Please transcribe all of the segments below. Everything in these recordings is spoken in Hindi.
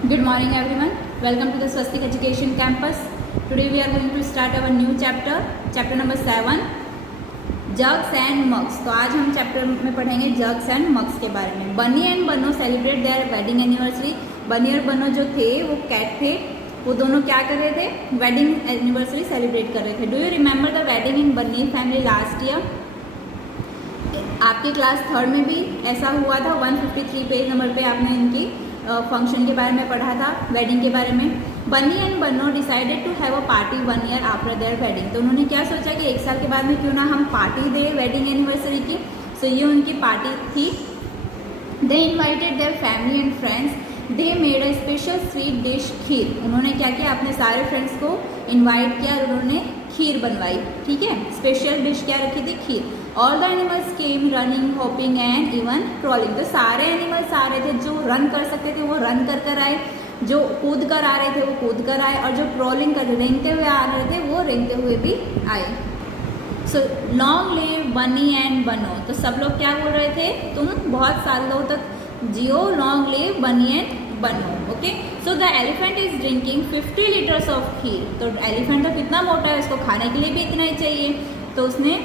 Good morning everyone. Welcome to the Swastik Education Campus. Today we are going to start our new chapter number 7, Jugs and Mugs. तो आज हम चैप्टर में पढ़ेंगे जग्स एंड मग्स के बारे में. बनी एंड बनो सेलिब्रेट देयर वेडिंग एनिवर्सरी. बनी और बनो जो थे वो कैट थे, वो दोनों क्या कर रहे थे? वेडिंग एनिवर्सरी सेलिब्रेट कर रहे थे. Do you remember the wedding in बनी फैमिली लास्ट ईयर? आपकी क्लास 3rd में भी ऐसा हुआ था. 153 पेज नंबर पे आपने इनकी फंक्शन के बारे में पढ़ा था, वेडिंग के बारे में. Bunny and Bono decided to have a party 1 year after their wedding. तो उन्होंने क्या सोचा कि 1 साल के बाद में क्यों ना हम पार्टी दें वेडिंग एनिवर्सरी की. सो ये उनकी पार्टी थी. They invited their family and friends. They made a special sweet dish kheer. उन्होंने क्या किया? अपने सारे फ्रेंड्स को इन्वाइट किया और उन्होंने खीर बनवाई. ठीक है, स्पेशल डिश क्या रखी थी? Kheer. All the animals came running, hopping and even crawling. तो सारे एनिमल्स आ रहे थे, जो रन कर सकते थे वो रन कर आए, जो कूद कर आ रहे थे वो कूद कर आए, और जो क्रॉलिंग कर रेंगते हुए आ रहे थे वो रेंगते हुए भी आए. So long live Bunny and बनो. तो सब लोग क्या बोल रहे थे? तुम बहुत सालों तक जियो, long live Bunny and Bunno. Okay. So the elephant is drinking 50 litres of kheer. तो एलिफेंट तो कितना मोटा है, उसको खाने के लिए भी इतना ही चाहिए. तो उसने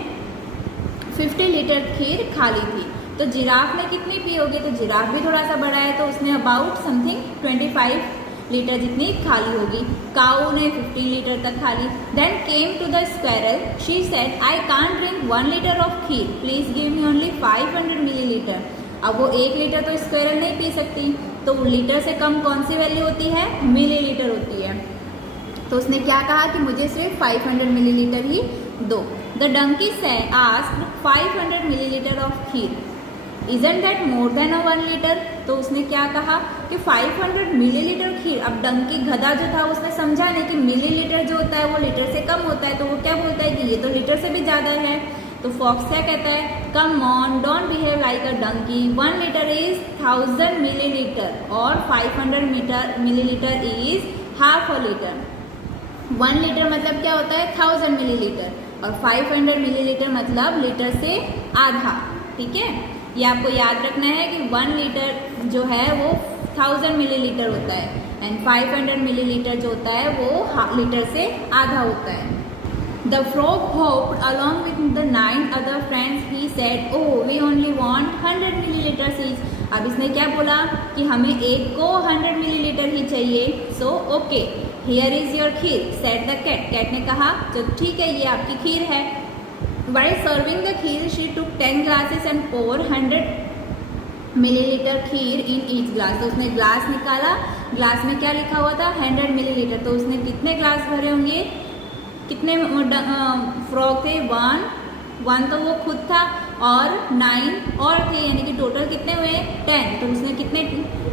50 लीटर खीर खा ली थी. तो जिराफ ने कितनी पी होगी? तो जिराफ भी थोड़ा सा बड़ा है, तो उसने अबाउट समथिंग 25 लीटर जितनी खा ली होगी. काऊ ने 15 लीटर तक खा ली. Then came to the squirrel. She said I can't drink 1 litre of kheer, please give me only 500 millilitre. अब वो 1 लीटर तो स्क्वेरल नहीं पी सकती, तो लीटर से कम कौन सी वैल्यू होती है? मिलीलीटर होती है. तो उसने क्या कहा कि मुझे सिर्फ 500 मिलीलीटर ही दो. द डंकी से asked 500 millilitre of kheer, isn't that more than a 1 litre. तो उसने क्या कहा कि 500 मिलीलीटर खीर. अब डंकी गधा जो था उसने समझा नहीं कि मिलीलीटर जो होता है वो लीटर से कम होता है, तो वो क्या बोलता है कि ये तो लीटर से भी ज़्यादा है. तो फॉक्स क्या कहता है? Come on, don't behave like a donkey. 1 litre is 1000 millilitre और 500 millilitre is half a litre. 1 litre मतलब क्या होता है? 1000 मिलीलीटर, और 500 मिलीलीटर मतलब लीटर से आधा. ठीक है, ये आपको याद रखना है कि 1 लीटर जो है वो 1000 मिलीलीटर होता है, एंड 500 मिलीलीटर जो होता है वो लीटर से आधा होता है. The frog hoped along with the 9 other friends. He said, oh, we only want 100 milliliters each. अब इसने क्या बोला कि हमें एक को 100 मिलीलीटर ही चाहिए. So okay, here is your kheer, said the cat. Cat ने कहा तो ठीक है, ये आपकी खीर है. While serving the kheer, she took 10 glasses and poured 100 millilitre kheer in each glass. तो उसने ग्लास निकाला, ग्लास में क्या लिखा हुआ था? 100 मिलीलीटर. तो उसने कितने ग्लास भरे होंगे? कितने फ्रॉग थे? 1 तो वो खुद था, और 9 और थे, यानी कि टोटल कितने हुए? 10. तो उसने कितने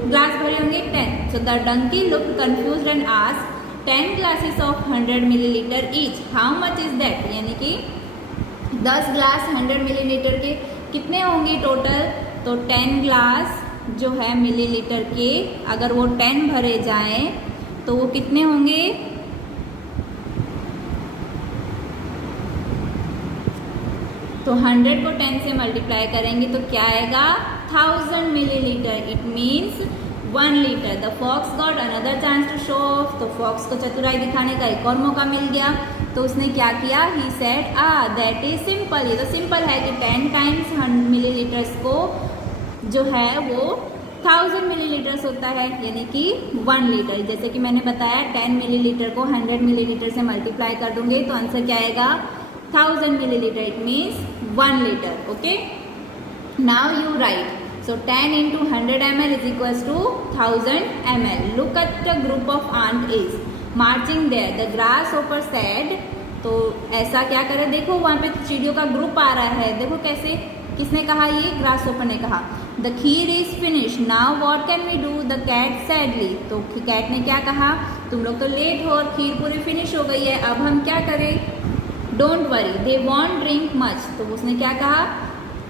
ग्लास भरे होंगे? 10. So the donkey looked confused and asked 10 glasses of 100 millilitre each, how much is that? यानी कि 10 ग्लास 100 मिलीलीटर के कितने होंगे टोटल? तो 10 ग्लास जो है मिलीलीटर के, अगर वो 10 भरे जाएं तो वो कितने होंगे? तो 100 को 10 से मल्टीप्लाई करेंगे तो क्या आएगा? 1000 millilitre. It means 1 litre. The fox got another chance to show off. तो फॉक्स को चतुराई दिखाने का एक और मौका मिल गया. तो उसने क्या किया? He said that is simple. ये तो सिंपल है कि 10 टाइम्स 100 मिलीलीटर्स को जो है वो 1000 मिलीलीटर्स होता है, यानी कि 1 लीटर. जैसे कि मैंने बताया 10 मिलीलीटर को 100 मिलीलीटर से मल्टीप्लाई कर दूंगे तो आंसर क्या आएगा? 1000 milliliter. It means 1 liter. Okay. Now you write. So 10 into 100 ml is equals to 1000 ml. Look at the group of ant is marching there. The grasshopper said. तो ऐसा क्या करे? देखो वहाँ पे चिड़ियों का ग्रुप आ रहा है. देखो कैसे, किसने कहा? ये ग्रासहोपर ने कहा. The kheer is finished. Now what can we do? The cat sadly. तो कैट ने क्या कहा? तुम लोग तो लेट हो और खीर पूरी फिनिश हो गई है, अब हम क्या करें? Don't worry, they want drink much. तो उसने क्या कहा?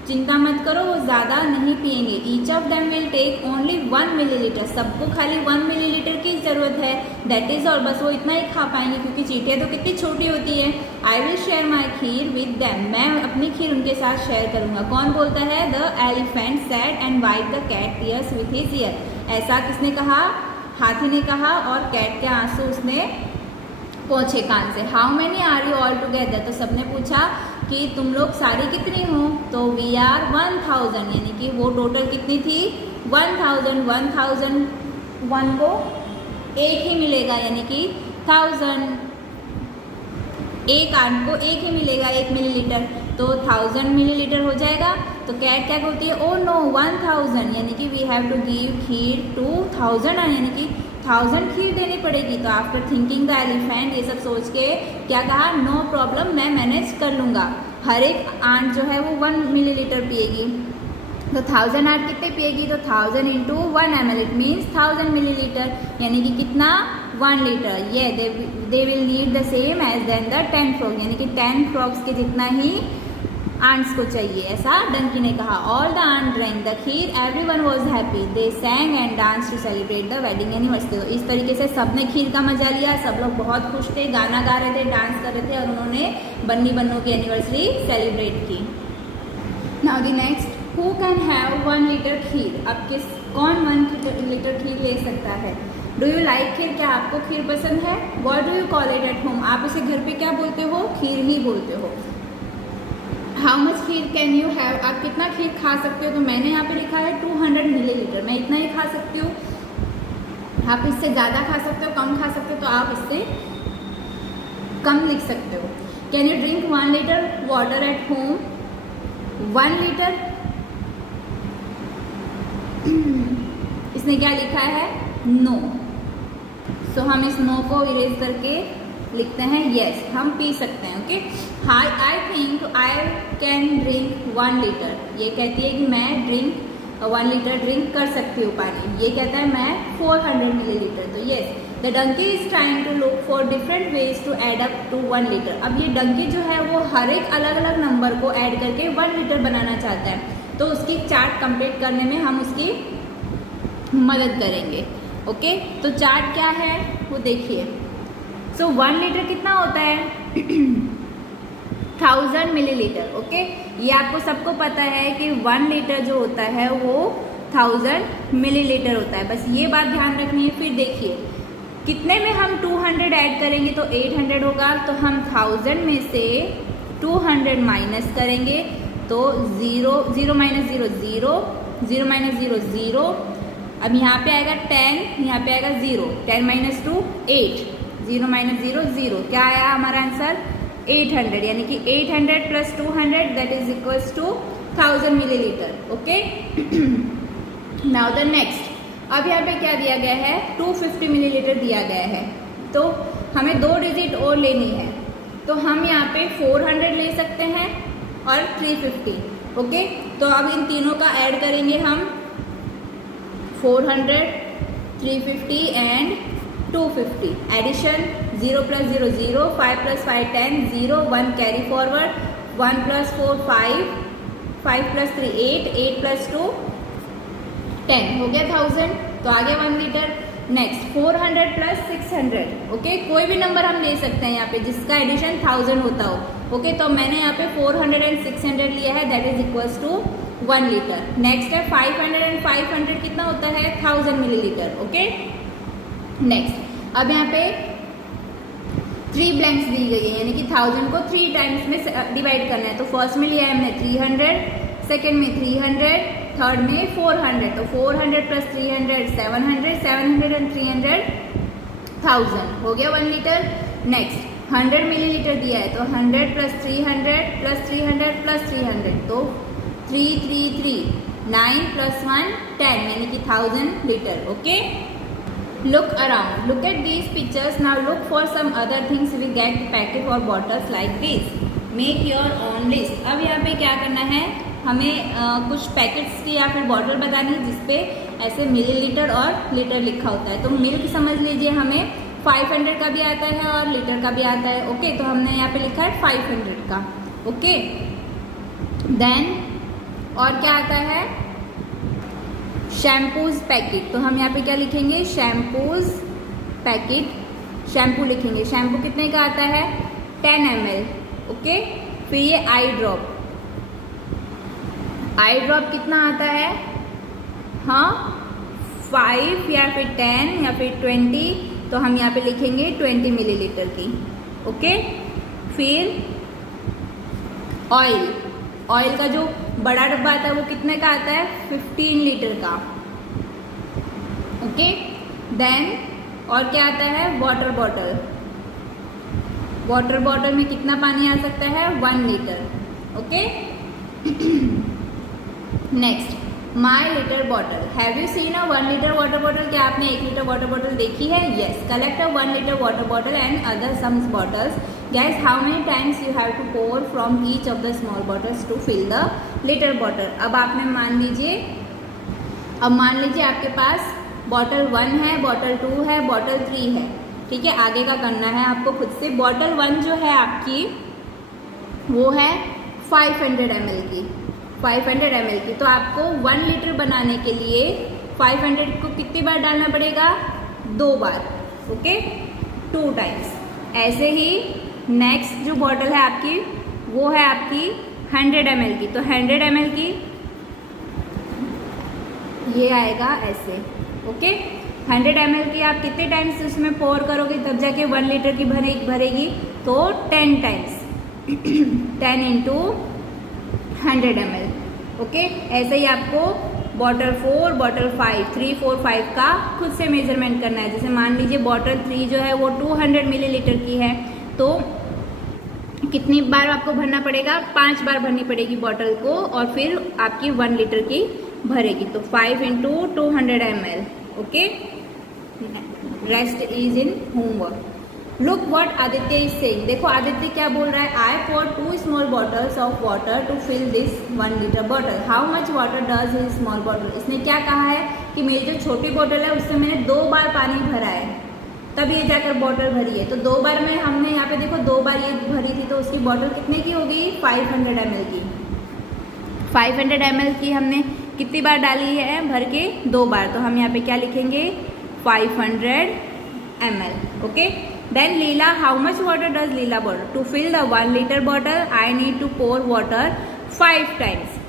चिंता मत करो, वो ज़्यादा नहीं पियेंगे. Each of them will take only 1 millilitre. सबको खाली 1 मिलीलीटर की ज़रूरत है. That is all. बस वो इतना ही खा पाएंगे, क्योंकि चींटियाँ तो कितनी छोटी होती है. I will share my kheer with them. मैं अपनी खीर उनके साथ शेयर करूँगा. कौन बोलता है? The elephant said and wipe the cat ears with his ear. ऐसा किसने कहा? हाथी ने कहा, और कैट के आंसू उसने पोंछे कान से। How many are you all together, तो सबने पूछा कि तुम लोग सारी कितनी हो, तो वी आर 1000, यानी कि वो टोटल कितनी थी 1000। 1001 को एक ही मिलेगा, यानी कि 1000, एक आंट को एक ही मिलेगा 1 मिलीलीटर, तो 1000 मिलीलीटर हो जाएगा। तो कैट क्या बोलती है, ओ नो 1000, यानी कि we have to give kheer to 1000, यानी कि 1000 खीर देनी पड़ेगी। तो आफ्टर थिंकिंग द एलिफेंट, ये सब सोच के क्या कहा, नो प्रॉब्लम, मैं मैनेज कर लूँगा। हर एक आंट जो है वो 1 मिलीलीटर पिएगी, तो 1000 आंट कितने पिएगी, तो 1000 into 1 ml, it means 1000 millilitre, यानी कि कितना 1 लीटर। ये they will need the same as then the 10 frog, यानी कि 10 फ्रॉग्स के जितना ही आंट्स को चाहिए, ऐसा डंकी ने कहा। All the ant drank the kheer, everyone was happy, they sang and dance to celebrate the wedding anniversary. तो इस तरीके से सबने खीर का मजा लिया, सब लोग बहुत खुश थे, गाना गा रहे थे, डांस कर रहे थे, और उन्होंने बन्नी बन्नों की एनिवर्सरी सेलिब्रेट की। Now the next, who can have 1 litre kheer, अब कौन 1 लीटर खीर ले सकता है। डू यू लाइक खीर, क्या आपको खीर पसंद है। What do you call it at home, आप इसे घर पे क्या बोलते हो, खीर ही बोलते हो। How much kheer can you have, आप कितना खीर खा सकते हो, तो मैंने यहाँ पे लिखा है 200 मिलीलीटर, मैं इतना ही खा सकती हूँ। आप इससे ज़्यादा खा सकते हो, कम खा सकते हो, तो आप इससे कम लिख सकते हो। Can you drink 1 litre water at home, 1 litre, इसने क्या लिखा है, नो। सो हम इस नो को इरेज करके लिखते हैं यस, हम पी सकते हैं। Okay, high I think I can drink 1 litre, ये कहती है कि मैं 1 लीटर ड्रिंक कर सकती हूँ पानी। ये कहता है मैं 400 मिलीलीटर, तो yes, the donkey is trying to look for different ways to add up to 1 litre. अब ये डंकी जो है वो हर एक अलग अलग नंबर को ऐड करके 1 लीटर बनाना चाहता है, तो उसकी चार्ट कंप्लीट करने में हम उसकी मदद करेंगे। ओके, तो चार्ट क्या है वो देखिए। सो 1 लीटर कितना होता है 1000 मिलीलीटर। ओके, ये आपको सबको पता है कि 1 लीटर जो होता है वो 1000 मिलीलीटर होता है, बस ये बात ध्यान रखनी है। फिर देखिए कितने में हम 200 ऐड करेंगे तो 800 होगा, तो हम 1000 में से 200 माइनस करेंगे तो 0 0 माइनस 0 0 0 माइनस 0 0। अब यहाँ पे आएगा 10, यहाँ पे आएगा 0, 10 माइनस 2 8, 0 माइनस 0 0, क्या आया हमारा आंसर 800, यानी कि 800 plus 200 that is equals to 1000 millilitre. Okay, now the next, अब यहाँ पे क्या दिया गया है 250 मिलीलीटर दिया गया है, तो हमें 2 डिजिट और लेनी है, तो हम यहाँ पे 400 ले सकते हैं और 350। ओके, तो अब इन तीनों का ऐड करेंगे हम 400, 350 and 250, addition 0 plus 0 0, 5 plus 5 10, 0 1 carry forward, 1 plus 4 5, 5 plus 3 8, 8 plus 2 10, हो गया 1000, तो आ गया 1 लीटर। Next 400 plus 600। ओके, कोई भी नंबर हम ले सकते हैं यहाँ पे जिसका एडिशन 1000 होता हो। ओके, तो मैंने यहाँ पे 400 एंड 600 लिया है, that is equals to 1 litre. Next है 500 एंड 500 कितना होता है 1000 मिलीलीटर। ओके, नेक्स्ट अब यहाँ पे 3 ब्लैंक्स दी गई है, यानी कि 1000 को 3 टाइम्स में डिवाइड करना है, तो फर्स्ट में लिया है हमने 300, सेकेंड में 300, थर्ड में 400, तो 400 प्लस 300 700, 700 एंड 300 1000, हो गया 1 लीटर। नेक्स्ट 100 मिलीलीटर दिया है, तो 100 प्लस 300 प्लस 300 प्लस 300, तो 3 3 3 9 प्लस 1 10, यानी कि 1000 litre. Okay, look around, look at these pictures, now look for some other things we get packet or bottles like this, make your own list। अब यहाँ पे क्या करना है, हमें कुछ पैकेट्स की या फिर बॉटल बतानी है जिसपे ऐसे मिलीलीटर और लीटर लिखा होता है। तो मिल्क समझ लीजिए हमें 500 का भी आता है और लीटर का भी आता है। ओके, तो हमने यहाँ पे लिखा है 500 का। ओके, देन और क्या आता है शैम्पूज पैकेट, तो हम यहाँ पे क्या लिखेंगे शैम्पूज पैकेट, शैम्पू लिखेंगे। शैम्पू कितने का आता है 10 ml। ओके, फिर ये आई ड्रॉप, आई ड्रॉप कितना आता है, हाँ 5 या फिर 10 या फिर 20, तो हम यहाँ पे लिखेंगे 20 मिलीलीटर की। ओके, फिर ऑयल, ऑयल का जो बड़ा डब्बा आता है वो कितने का आता है? 15 लीटर का। ओके, देन और क्या आता है? वाटर बॉटल, वाटर बॉटल में कितना पानी आ सकता है? 1 litre. Okay, next my litre bottle. Have you seen a 1 litre water bottle? क्या आपने 1 लीटर वाटर बॉटल देखी है? Yes. Collect a 1 litre water bottle and other some bottles. Guys, how many times you have to pour from each of the small bottles to fill the litre bottle? अब आपने मान लीजिए आपके पास बॉटल 1 है, बॉटल 2 है, बॉटल 3 है। ठीक है, आगे का करना है आपको खुद से। बॉटल 1 जो है आपकी वो है 500 ml की, 500 ml की। तो आपको 1 लीटर बनाने के लिए 500 को कितनी बार डालना पड़ेगा? 2 बार। Okay, 2 times. ऐसे ही नेक्स्ट जो बॉटल है आपकी वो है आपकी 100 ml की। तो 100 ml की ये आएगा ऐसे। ओके, 100 ml की आप कितने टाइम्स उसमें पोर करोगे तब जाके 1 लीटर की भरेगी? तो 10 टाइम्स, 10 इंटू 100 ml। ओके, ऐसे ही आपको बॉटल 4, बॉटल 5, 3, 4, 5 का खुद से मेजरमेंट करना है। जैसे मान लीजिए बॉटल 3 जो है वो 200 मिलीलीटर की है, तो कितनी बार आपको भरना पड़ेगा? 5 बार भरनी पड़ेगी बॉटल को, और फिर आपकी 1 लीटर की भरेगी। तो 5 into 200 ml। Okay, rest is in homework. Look what Aditya is saying. देखो आदित्य क्या बोल रहा है? I pour 2 small bottles of water to fill this 1 litre bottle. How much water does his small bottle? इसने क्या कहा है कि मेरी जो छोटी बॉटल है उससे मैंने 2 बार पानी भरा है, तब ये जाकर बॉटल भरी है। तो 2 बार में हमने यहाँ पे देखो 2 बार ये भरी थी, तो उसकी बॉटल कितने की होगी? 500 ml की। 500 ml की हमने कितनी बार डाली है भर के? 2 बार। तो हम यहाँ पे क्या लिखेंगे? 500 ml। Okay, then Leela, how much water does Leela bottle? To fill the 1 litre bottle I need to pour water 5 times.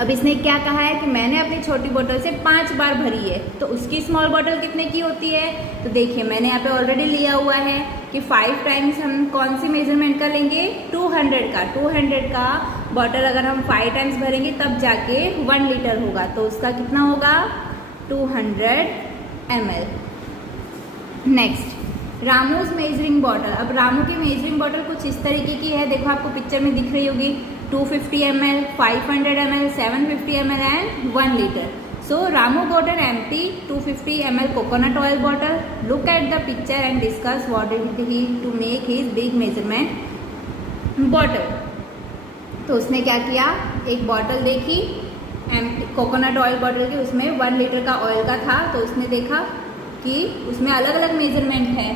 अब इसने क्या कहा है कि मैंने अपनी छोटी बोतल से 5 बार भरी है, तो उसकी स्मॉल बोतल कितने की होती है? तो देखिए मैंने यहाँ पे ऑलरेडी लिया हुआ है कि 5 टाइम्स हम कौन सी मेजरमेंट का लेंगे? 200 का। 200 का बॉटल अगर हम 5 टाइम्स भरेंगे तब जाके 1 लीटर होगा, तो उसका कितना होगा? 200 ml। Next Ramu's measuring bottle. अब रामू की मेजरिंग बॉटल कुछ इस तरीके की है, देखो आपको पिक्चर में दिख रही होगी। 250 ml, 500 ml, 750 ml and 1 litre. So Ramu got an empty 250 ml coconut oil bottle. Look at the picture and discuss what did he to make his big measurement bottle. तो उसने क्या किया? एक बॉटल देखी कोकोनट ऑयल बॉटल की, उसमें 1 लीटर का ऑयल का था, तो उसने देखा कि उसमें अलग अलग मेजरमेंट है।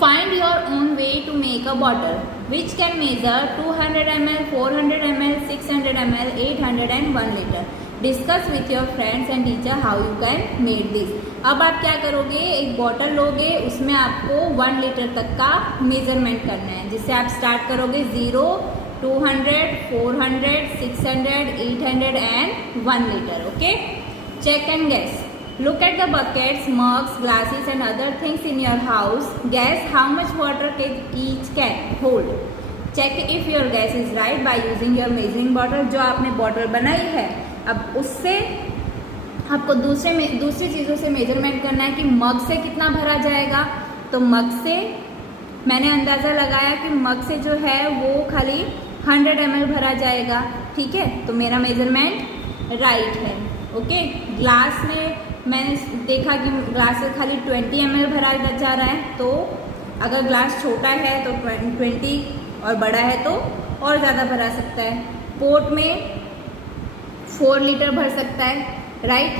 Find your own way to make a bottle which can measure 200 ml, 400 ml, 600 ml, 800 and 1 liter. Discuss with your friends and teacher how you can make this. अब आप क्या करोगे? एक बॉटल लोगे, उसमें आपको 1 लीटर तक का मेजरमेंट करना है, जिससे आप स्टार्ट करोगे 0, 200, 400, 600, 800 and 1 liter. Okay? Check and guess. Look at the buckets, mugs, glasses and other things in your house. Guess how much water each can hold. Check if your guess is right by using your measuring bottle. जो आपने बॉटल बनाई है, अब उससे आपको दूसरी चीज़ों से मेजरमेंट करना है कि मग से कितना भरा जाएगा। तो मग से मैंने अंदाज़ा लगाया कि मग से जो है वो खाली 100 ml भरा जाएगा। ठीक है, तो मेरा मेजरमेंट राइट है। ओके, ग्लास में मैंने देखा कि ग्लास से खाली 20 ml भरा जा रहा है, तो अगर ग्लास छोटा है तो 20 और बड़ा है तो और ज़्यादा भरा सकता है। पोर्ट में 4 लीटर भर सकता है, राइट?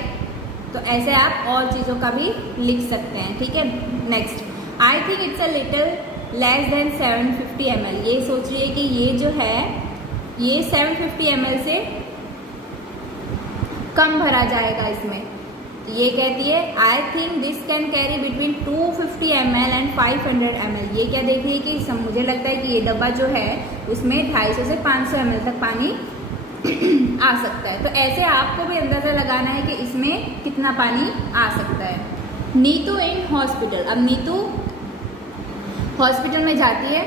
तो ऐसे आप और चीज़ों का भी लिख सकते हैं। ठीक है, next I think it's a little less than 750 ml। ये सोच रही है कि ये जो है ये 750 ml से कम भरा जाएगा इसमें। ये कहती है I think this can carry between 250 ml and 500 ml। ये क्या देख रही है कि मुझे लगता है कि ये डब्बा जो है उसमें 250 से 500 ml तक पानी आ सकता है। तो ऐसे आपको भी अंदाज़ा लगाना है कि इसमें कितना पानी आ सकता है। नीतू इन हॉस्पिटल, अब नीतू हॉस्पिटल में जाती है।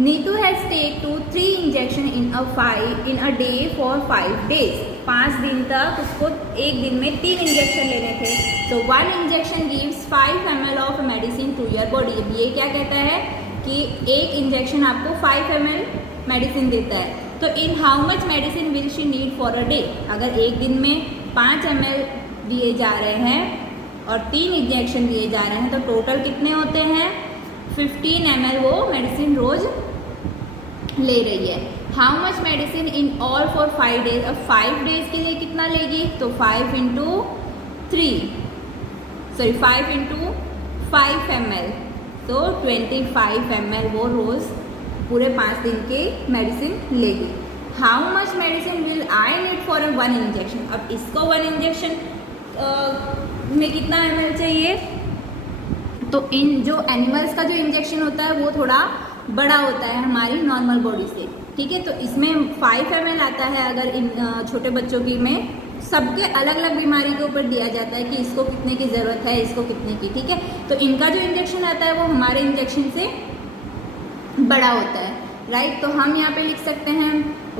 Neetu has take to 3 injection in a day for 5 days, 5 दिन तक उसको एक दिन में 3 इंजेक्शन लेने थे। तो 1 injection gives 5 ml of medicine to your body. अब ये क्या कहता है कि एक इंजेक्शन आपको 5 ml मेडिसिन देता है। तो in how much medicine will she need for a day, अगर एक दिन में 5 ml दिए जा रहे हैं और 3 इंजेक्शन दिए जा रहे हैं तो टोटल कितने होते हैं, 15 ml वो मेडिसिन रोज ले रही है। How much medicine in all for 5 days, अब 5 days के लिए कितना लेगी, तो 5 into 5 ml, तो 25 ml वो रोज पूरे 5 दिन की मेडिसिन लेगी। How much medicine will I need for 1 injection, अब इसको 1 इंजेक्शन में कितना ml चाहिए, तो इन जो एनिमल्स का जो इंजेक्शन होता है वो थोड़ा बड़ा होता है हमारी नॉर्मल बॉडी से, ठीक है। तो इसमें 5 ml आता है। अगर इन छोटे बच्चों की में सबके अलग अलग बीमारी के ऊपर दिया जाता है कि इसको कितने की ज़रूरत है, इसको कितने की, ठीक है। तो इनका जो इंजेक्शन आता है वो हमारे इंजेक्शन से बड़ा होता है, राइट। तो हम यहाँ पे लिख सकते हैं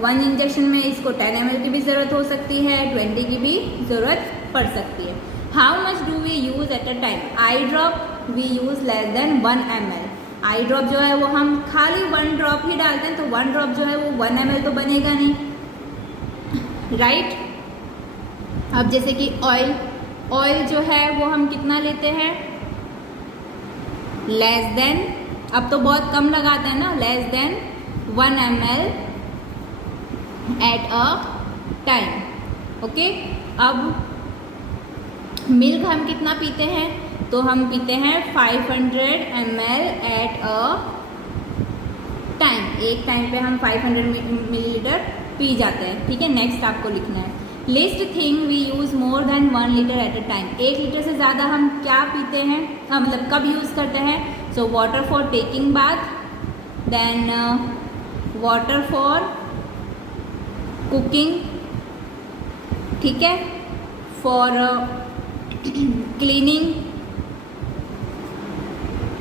1 इंजेक्शन में इसको 10 ml की भी ज़रूरत हो सकती है, 20 की भी ज़रूरत पड़ सकती है। How much do we use at a time, eye drop we use less than 1 ml। Eye drop जो है वो हम खाली 1 ड्रॉप ही डालते हैं, तो 1 ड्रॉप जो है वो 1 ml तो बनेगा नहीं, राइट। अब जैसे कि ऑयल जो है वो हम कितना लेते हैं, लेस देन, अब तो बहुत कम लगाते हैं ना, less than 1 ml eight a time, okay. अब मिल्क हम कितना पीते हैं, तो हम पीते हैं 500 ml एट अ टाइम, एक टाइम पे हम 500 मिलीलीटर पी जाते हैं, ठीक है। नेक्स्ट आपको लिखना है list thing we use more than 1 litre at a time, 1 litre से ज़्यादा हम क्या पीते हैं, मतलब कब यूज़ करते हैं। So water for taking bath, then water for cooking, ठीक है, फॉर क्लीनिंग,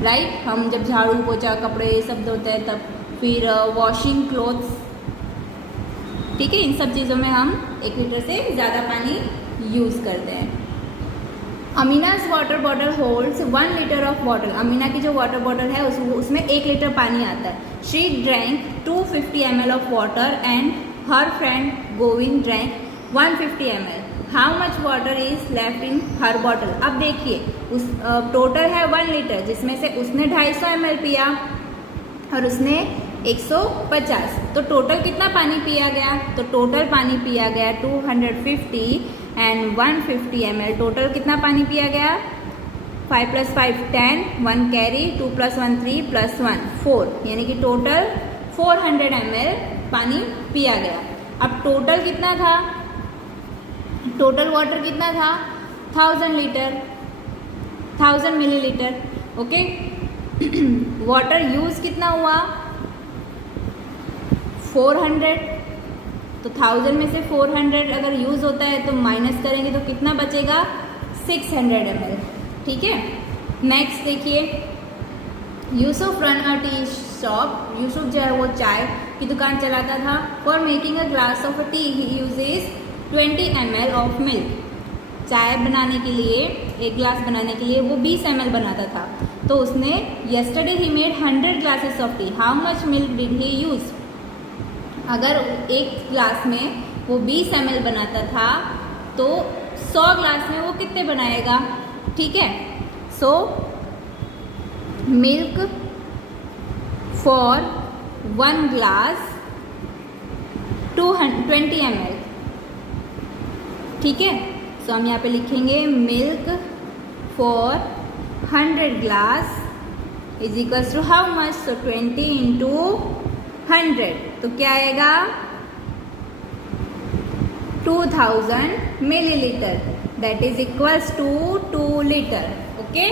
राइट। हम जब झाड़ू पोछा कपड़े ये सब धोते हैं तब, फिर वॉशिंग क्लोथ्स, ठीक है। इन सब चीज़ों में हम 1 लीटर से ज़्यादा पानी यूज़ करते हैं। Amina's water bottle holds 1 litre of water, Amina की जो वाटर बॉटल है उसमें 1 लीटर पानी आता है। She drank 250 ml of water and her friend Govind drank 150 ml। How much water is left in her bottle, अब देखिए उस टोटल है 1 लीटर, जिसमें से उसने 250 ml पिया और उसने 150, तो टोटल कितना पानी पिया गया, तो टोटल पानी पिया गया 250 एंड 150 ml, टोटल कितना पानी पिया गया, 5 + 5 10, 1 कैरी, 2 + 1 3 + 1 4, यानी कि टोटल 400 ml पानी पिया गया। अब टोटल कितना था, टोटल वाटर कितना था, 1000 मिलीलीटर, ओके। वाटर यूज कितना हुआ, 400, तो 1000 में से 400 अगर यूज होता है तो माइनस करेंगे तो कितना बचेगा, 600 ml, ठीक है। नेक्स्ट देखिए, Yusuf run a tea shop, Yusuf जो है वो चाय की दुकान चलाता था। For making a glass of T he uses 20 ml of milk, चाय बनाने के लिए, एक ग्लास बनाने के लिए वो 20 ml बनाता था, तो उसने yesterday he made 100 glasses of tea, how much milk did he use, अगर एक ग्लास में वो 20 ml बनाता था तो 100 ग्लास में वो कितने बनाएगा, ठीक है। So milk for 1 glass 20 ml, ठीक है। सो हम यहाँ पे लिखेंगे milk for 100 glass is equals to how much, so 20 into 100, तो क्या आएगा 2000 millilitre, that is equals to 2 litre, okay.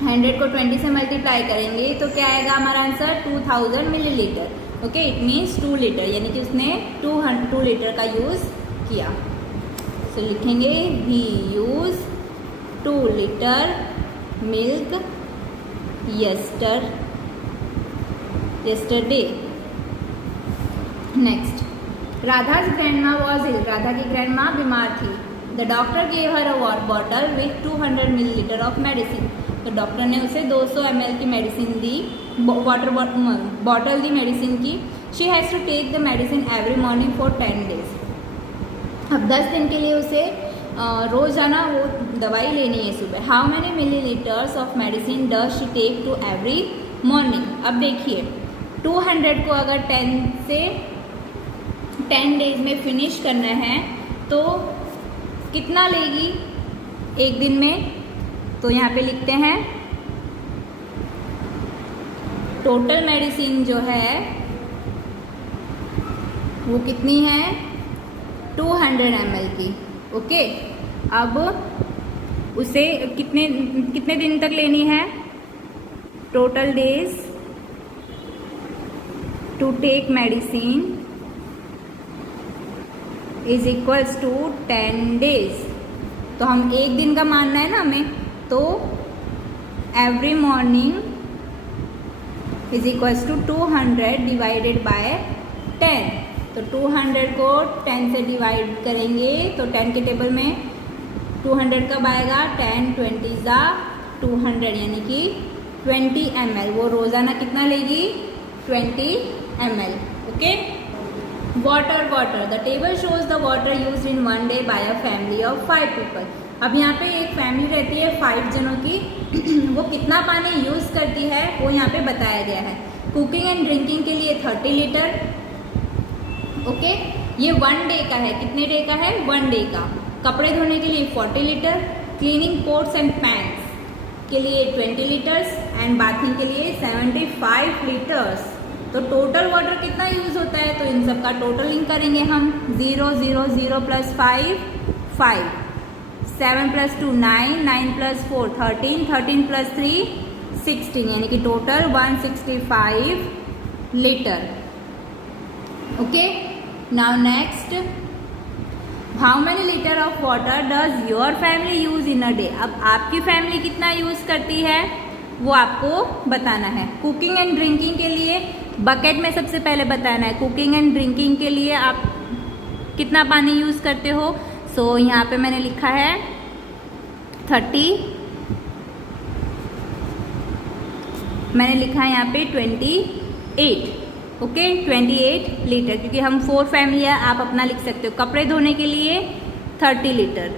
100 को 20 से मल्टीप्लाई करेंगे तो क्या आएगा हमारा answer 2000 millilitre, okay, it means 2 litre, यानी कि उसने 2 लीटर का यूज़ किया। सो लिखेंगे he use 2 litre milk yesterday। Next, Radha's grandma was ill। Radha की ग्रैंड माँ बीमार थी। The doctor gave her a bottle with 200 millilitre of medicine. तो डॉक्टर ने उसे 200 ml की मेडिसिन दी, वाटर बॉटल दी मेडिसिन की। She has to take the medicine every morning for 10 days। अब 10 दिन के लिए उसे रोज़ाना वो दवाई लेनी है सुबह। How many millilitres of medicine does she take to every morning. अब देखिए 200 को अगर 10 डेज में फिनिश करना है तो कितना लेगी एक दिन में। तो यहाँ पे लिखते हैं टोटल मेडिसिन जो है वो कितनी है 200 ml की। ओके, अब उसे कितने दिन तक लेनी है, total days to take medicine is equals to 10 days. तो हम एक दिन का मानना है ना हमें, तो every morning is equals to 200 divided by 10। तो 200 को 10 से डिवाइड करेंगे तो 10 के टेबल में 200 कब आएगा, 10 20 ज़ा 200, यानी कि 20 ml। वो रोज़ाना कितना लेगी 20 ml। Okay, water the table shows the water use in 1 day by a family of 5 people। अब यहाँ पे एक फैमिली रहती है 5 जनों की वो कितना पानी यूज़ करती है वो यहाँ पे बताया गया है। कुकिंग एंड ड्रिंकिंग के लिए 30 लीटर। ओके, ये 1 डे का है। कितने डे का है, 1 डे का। कपड़े धोने के लिए 40 लीटर, क्लीनिंग पोट्स एंड पैंस के लिए 20 लीटर्स एंड बाथिंग के लिए 75 लीटर्स। तो टोटल वाटर कितना यूज होता है, तो इन सब का टोटलिंग करेंगे हम। 0 0 0 प्लस 5 5, 7 प्लस 2 9, 9 प्लस 4 13, 13 प्लस 3 16, यानी कि total 165 litre. Okay, now next, how many litre of water does your family use in a day. अब आपकी फैमिली कितना यूज करती है वो आपको बताना है। कुकिंग एंड ड्रिंकिंग के लिए बकेट में सबसे पहले बताना है कुकिंग एंड ड्रिंकिंग के लिए आप कितना पानी यूज करते हो। सो यहाँ पे मैंने लिखा है 30, मैंने लिखा है यहाँ पे 28। ओके, 28 लीटर, क्योंकि हम 4 फैमिली है, आप अपना लिख सकते हो। कपड़े धोने के लिए 30 लीटर,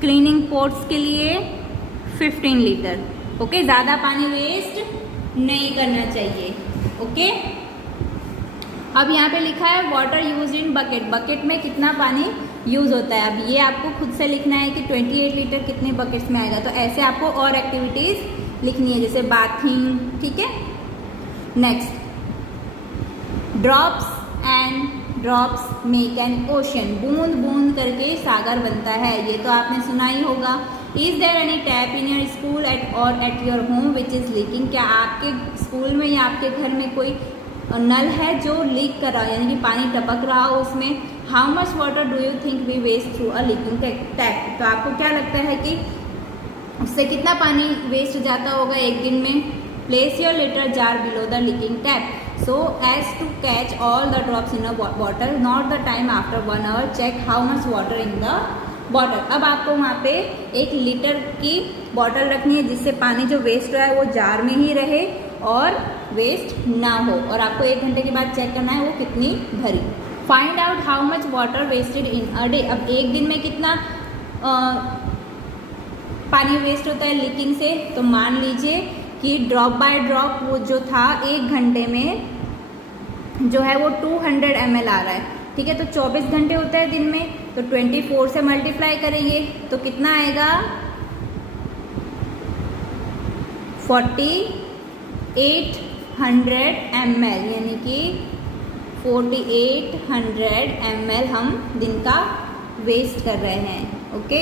क्लीनिंग पोट्स के लिए 15 लीटर। ओके, ज़्यादा पानी वेस्ट नहीं करना चाहिए। ओके, अब यहाँ पे लिखा है वाटर यूज इन बकेट। बकेट में कितना पानी यूज होता है, अब ये आपको खुद से लिखना है कि 28 लीटर कितने बकेट्स में आएगा। तो ऐसे आपको और एक्टिविटीज लिखनी है, जैसे बाथिंग। ठीक है, next, drops and drops make an ocean. बूंद बूंद करके सागर बनता है, ये तो आपने सुना ही होगा। Is there any tap in your school और at your home which is leaking. क्या आपके स्कूल में या आपके घर में कोई नल है जो लीक कर रहा हो, यानी कि पानी टपक रहा हो उसमें। How much water do you think we waste through a leaking tap. तो आपको क्या लगता है कि उससे कितना पानी वेस्ट जाता होगा एक दिन में। Place your litre jar below the leaking tap so as to catch all the drops in a bottle, not the time after 1 hour. Check how much water in the bottle। अब आपको वहाँ पे 1 लीटर की बॉटल रखनी है जिससे पानी जो वेस्ट रहा है वो जार में ही रहे और वेस्ट ना हो, और आपको 1 घंटे के बाद चेक करना है वो कितनी भरी। Find out how much water wasted in a day. अब एक दिन में कितना पानी वेस्ट होता है लीकिंग से, तो मान लीजिए कि ड्रॉप बाय ड्रॉप वो जो था 1 घंटे में जो है वो 200 ml आ रहा है। ठीक है, तो 24 घंटे होता है दिन में, तो 24 से मल्टीप्लाई करेंगे तो कितना आएगा 4800 ml, यानी कि 4800 ml हम दिन का वेस्ट कर रहे हैं। ओके,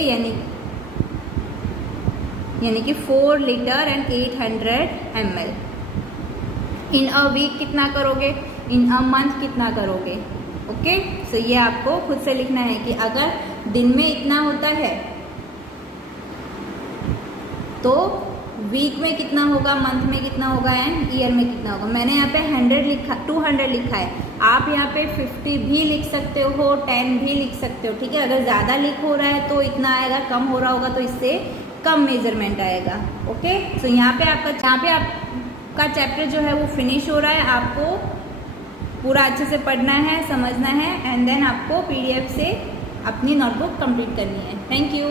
यानी कि 4 litre and 800 ml। In a week कितना करोगे, इन अ मंथ कितना करोगे। ओके, सो ये आपको खुद से लिखना है कि अगर दिन में इतना होता है तो वीक में कितना होगा, मंथ में कितना होगा एंड ईयर में कितना होगा। मैंने यहाँ पे 100 लिखा, 200 लिखा है, आप यहाँ पे 50 भी लिख सकते हो, 10 भी लिख सकते हो, ठीक है। अगर ज़्यादा लिख हो रहा है तो इतना आएगा, कम हो रहा होगा तो इससे कम मेजरमेंट आएगा। ओके, सो यहाँ पे आपका चैप्टर जो है वो फिनिश हो रहा है। आपको पूरा अच्छे से पढ़ना है, समझना है एंड देन आपको PDF से अपनी नोटबुक कंप्लीट करनी है। Thank you.